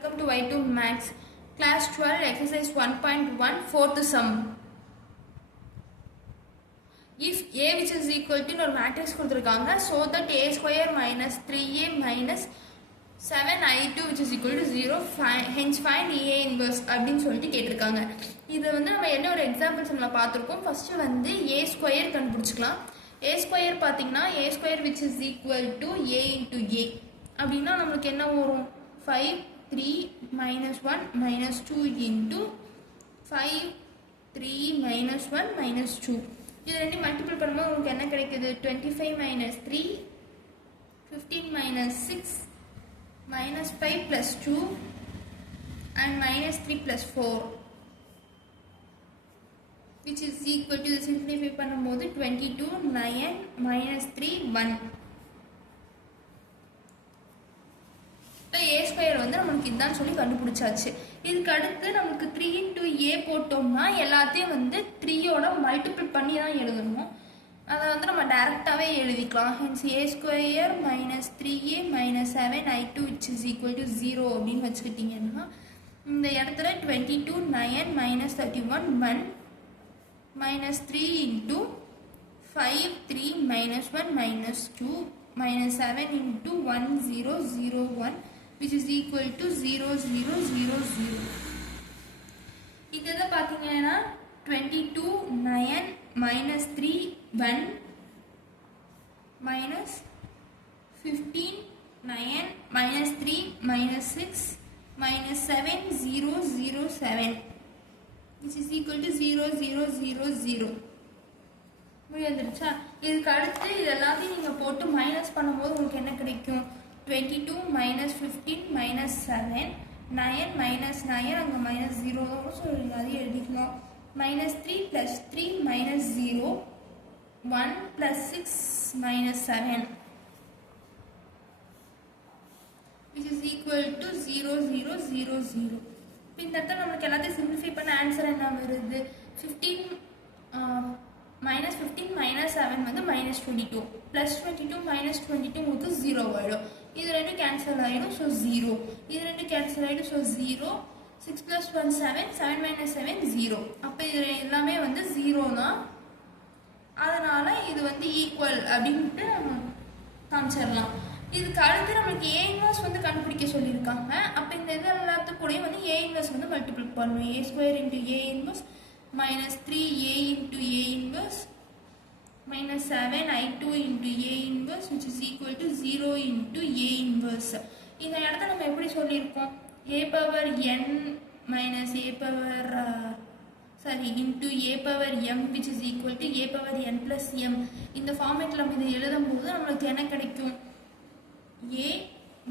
Welcome to Y2 Max Class 12 Exercise 1.1 Fourth Sum. If A which is equal to ஒரு matrix கொடுத்திருக்காங்க, so that A square minus 3A minus 7I2 which is equal to 0, hence find A inverse அப்படின்னு சொல்லிட்டு கேட்டிருக்காங்க. இது வந்து நம்ம என்ன ஒரு எக்ஸாம்பிள்ஸ் நம்ம பார்த்துருக்கோம். ஃபர்ஸ்ட் வந்து A square கண்டுபிடிச்சிக்கலாம். A square பார்த்தீங்கன்னா A square which is equal to A into A அப்படின்னா நம்மளுக்கு என்ன வரும்? 5 3 minus 1 minus 2 into 5 3 minus 1 minus 2. இது ரெண்டு மல்டிபிள் பண்ணும்போது உங்களுக்கு என்ன கிடைக்குது? 25 minus 3 15 minus 6 minus 5 plus 2 and minus 3 plus 4 which is equal to simplify பண்ணும்போது 22 9 minus 3 1. A ஸ்கொயர் வந்து நமக்கு இதுதான் சொல்லி கண்டுபிடிச்சாச்சு. இதுக்கு அடுத்து நமக்கு 3 into A போட்டோம்னா எல்லாத்தையும் வந்து 3யோட மல்டிபிள் பண்ணி தான் எழுதணும். அதை வந்து நம்ம டைரக்டாகவே எழுதிக்கலாம். Hence A square minus 3A minus 7I2 which is equal to 0 அப்படின்னு வச்சுக்கிட்டிங்கன்னா இந்த இடத்துல 22 9 minus 31 1 minus 3 into 5 3 minus 1 minus 2 minus 7 into 1 0 0 1 which is equal to 0 0 0 0. இதில் பார்த்தீங்கன்னா 22 9 minus 3 1 minus 15 9 minus 3 minus 6 minus 7 0 0 7 which is equal to 0 0 0 0. முடியாதுச்சா? இதுக்கு அடுத்து இது எல்லாத்தையும் நீங்கள் போட்டு மைனஸ் பண்ணும்போது உங்களுக்கு என்ன கிடைக்கும்? 22 minus 15 minus 7 9 minus 9 அங்கே மைனஸ் 0 ஸோ அதையும் எழுதிக்கலாம். minus 3 plus 3 minus 0 1 plus 6 minus 7 which is equal to 0 0 0 0. இப்போ இந்த இடத்துல நம்மளுக்கு எல்லாத்தையும் சிம்பிளிஃபை பண்ண ஆன்சர் என்ன வருது? 15 minus 15 minus 7 வந்து minus 22 plus 22 minus 22 வந்து 0 ஆயிடும். இது ரெண்டு கேன்சல் ஆயிடும், ஸோ 0. இது ரெண்டு கேன்சல் ஆயிடும், ஸோ 0. 6 plus 1 7 7 minus 7 0. அப்போ இது எல்லாமே வந்து 0 தான். அதனால இது வந்து ஈக்குவல் அப்படின்ட்டு காமிச்சிடலாம். இதுக்கு அடுத்து நம்மளுக்கு A இன்வர்ஸ் வந்து கண்டுபிடிக்க சொல்லியிருக்காங்க. அப்போ இந்த இது எல்லாத்துக்கூடயும் வந்து A இன்வர்ஸ் வந்து மல்டிபிள் பண்ணணும். A square into A inverse minus 3A into A inverse minus 7I2 into A inverse which is equal to 0 into A inverse. இந்த இடத்துல நம்ம எப்படி சொல்லியிருக்கோம்? A power n minus A power into A power m which is equal to A power n plus m. இந்த ஃபார்மேட்டில் நம்ம இதை எழுதும் போது நம்மளுக்கு என்ன கிடைக்கும்? A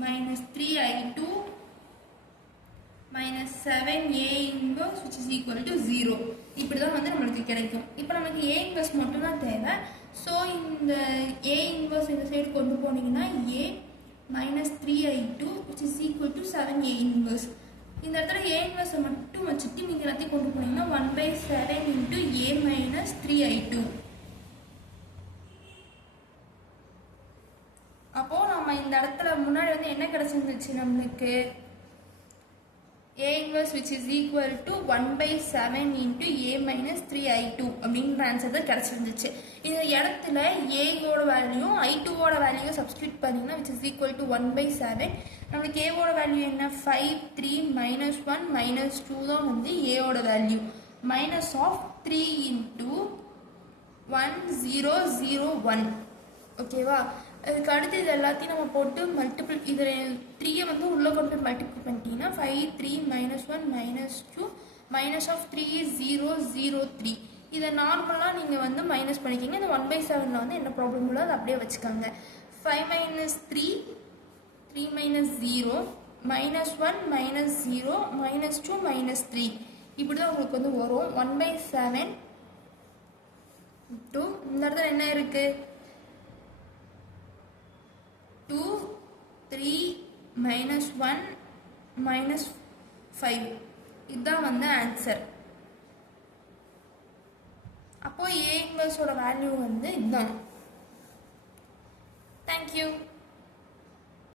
minus 3I2 minus 7A inverse which is equal to 0. இப்படி தான் வந்து நம்மளுக்கு கிடைக்கும். இப்போ நமக்கு A inverse மட்டும் தான் தேவை. ஸோ இந்த A inverse இந்த சைடு கொண்டு போனீங்கன்னா A minus 3I2 which is equal to 7A inverse. இந்த இடத்துல A inverse மட்டும் வச்சுட்டு நீங்கள் எல்லாத்தையும் கொண்டு போனீங்கன்னா 1/7 into A minus 3I2. அப்போ நம்ம இந்த இடத்துல முன்னாடி வந்து என்ன கிடைச்சிருந்துச்சு நம்மளுக்கு? A inverse which is equal to 1/7 into A minus 3I2 அப்படிங்கிற ஆன்சர் தான் கிடச்சிருந்துச்சு. இந்த இடத்துல ஏயோட வேல்யூ I2ஓட வேல்யூ சப்ஸ்டியூட் பண்ணிங்கன்னா which is equal to 1/7. நம்மளுக்கு ஏவோட வேல்யூ என்ன? 5 3 minus 1 minus 2 தான் வந்து ஏயோட வேல்யூ. Minus of 3 into 1 0 0 1. ஓகேவா? அதுக்கு அடுத்து இது எல்லாத்தையும் நம்ம போட்டு மல்டிபிள் இது 3 வந்து உள்ளே கொண்டு போய் மல்டிபிள் பண்ணிட்டீங்கன்னா 5 3 minus 1 minus 2 மைனஸ் ஆஃப் 3 0 0 3. இதை நார்மலாக நீங்கள் வந்து மைனஸ் பண்ணிக்கிங்க. இந்த 1/7 வந்து என்ன ப்ராப்ளம் இல்லை, அதை அப்படியே வச்சுக்காங்க. 5 minus 3 3 minus 0 minus 1 minus 0 minus 2 minus 3 இப்படி தான் உங்களுக்கு வந்து வரும். 1/7 to இந்த இடத்துல என்ன இருக்குது? 2 3 minus 1 minus 5 இதுதான் வந்து ஆன்சர். அப்போ A இன்வர்ஸோட வேல்யூ வந்து இதுதான். தேங்க்யூ.